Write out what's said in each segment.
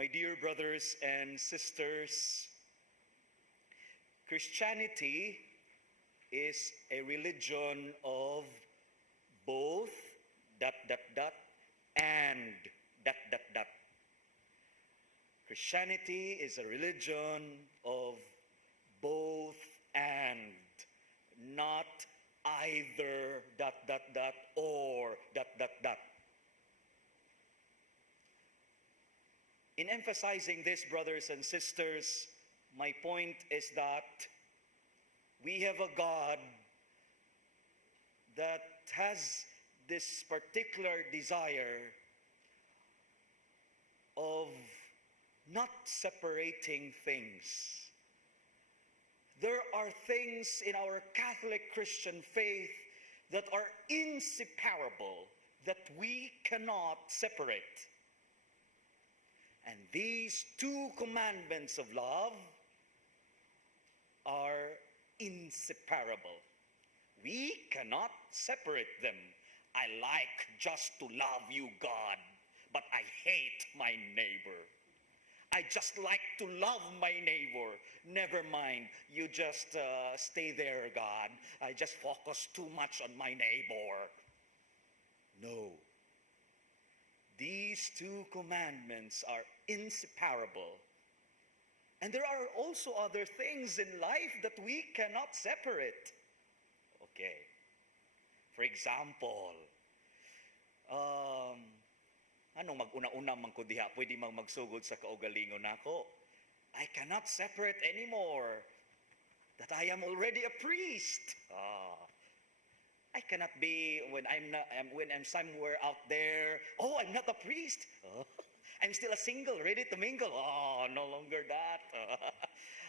My dear brothers and sisters, Christianity is a religion of both ... and ... Christianity is a religion of both and, not either ... or ... In emphasizing this, brothers and sisters, my point is that we have a God that has this particular desire of not separating things. There are things in our Catholic Christian faith that are inseparable, that we cannot separate. And these two commandments of love are inseparable. We cannot separate them. I like just to love you, God, but I hate my neighbor. I just like to love my neighbor. Never mind, you just stay there, God. I just focus too much on my neighbor. No. These two commandments are inseparable. And there are also other things in life that we cannot separate. Okay. For example, anong mag-una-una man ko diha, pwede magsugod sa kaugalingon nako. I cannot separate anymore that I am already a priest. I cannot be when I'm somewhere out there. Oh, I'm not a priest. I'm still a single, ready to mingle. No longer that.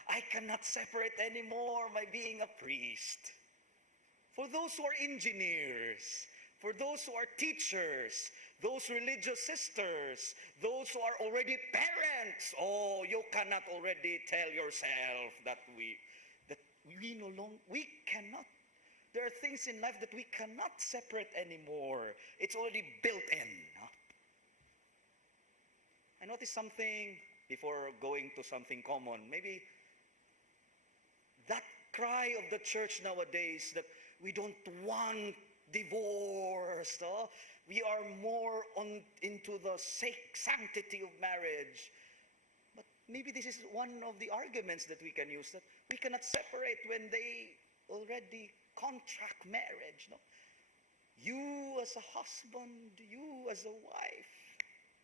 I cannot separate anymore my being a priest. For those who are engineers, for those who are teachers, those religious sisters, those who are already parents, you cannot already tell yourself that we no longer, we cannot. There are things in life that we cannot separate anymore. It's already built in. I noticed something before going to something common. Maybe that cry of the church nowadays that we don't want divorce. We are more into the sanctity of marriage. But maybe this is one of the arguments that we can use, that we cannot separate when they already contract marriage. You as a husband, you as a wife,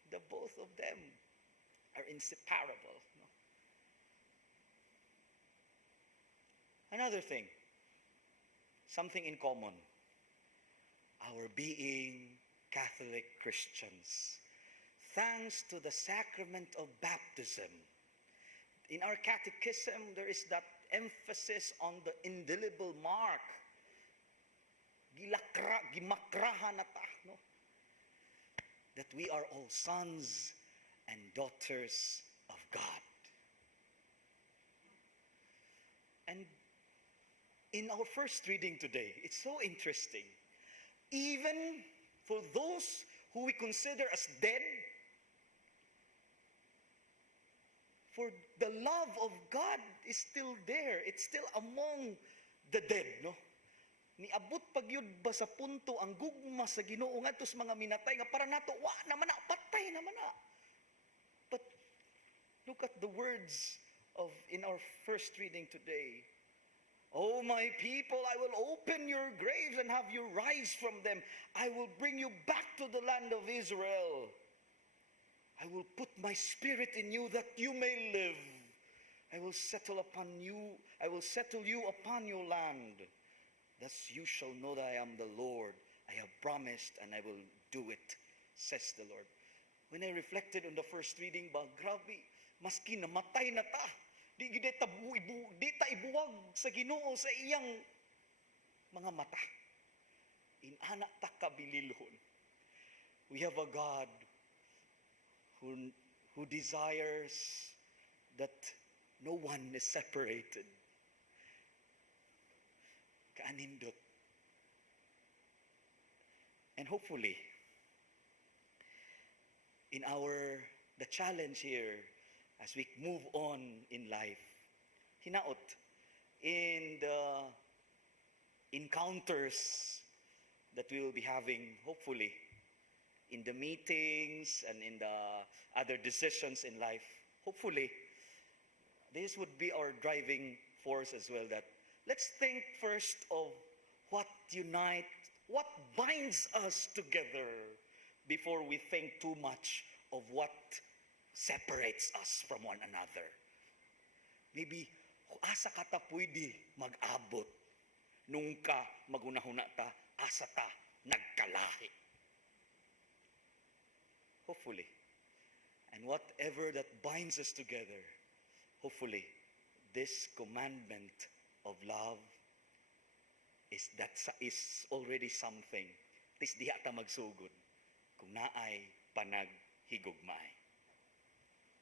the both of them are inseparable. Another thing, something in common, our being Catholic Christians. Thanks to the sacrament of baptism, in our catechism, there is that emphasis on the indelible mark. Gimakrahan na ta, that we are all sons and daughters of God. And in our first reading today, it's so interesting. Even for those who we consider as dead, for the love of God is still there. It's still among the dead, Niabot pagyud ba sa punto ang gugma sa Ginoo ngadto sa mga minatay nga para nato wa naman na, patay naman na. But look at the words in our first reading today. Oh, my people, I will open your graves and have you rise from them. I will bring you back to the land of Israel. I will put my spirit in you that you may live. I will settle you upon your land. Thus you shall know that I am the Lord. I have promised and I will do it, says the Lord. When I reflected on the first reading, grabe, maski namatay na ta, di ta ibuwag sa Ginoo sa iyang mga mata. Inana ta kabililhon. We have a God who desires that no one is separated. Kaanindot. And hopefully, in our the challenge here as we move on in life, hinaot, in the encounters that we will be having, hopefully, in the meetings and in the other decisions in life, hopefully, this would be our driving force as well, that let's think first of what unites, what binds us together before we think too much of what separates us from one another. Maybe, asa ka ta pwede mag-abot nung ka magunahuna ta, asa ta nagkalahi. Hopefully. And whatever that binds us together, hopefully, this commandment of love is already something. Tis diha ta magsugod kung naay panaghigugmay.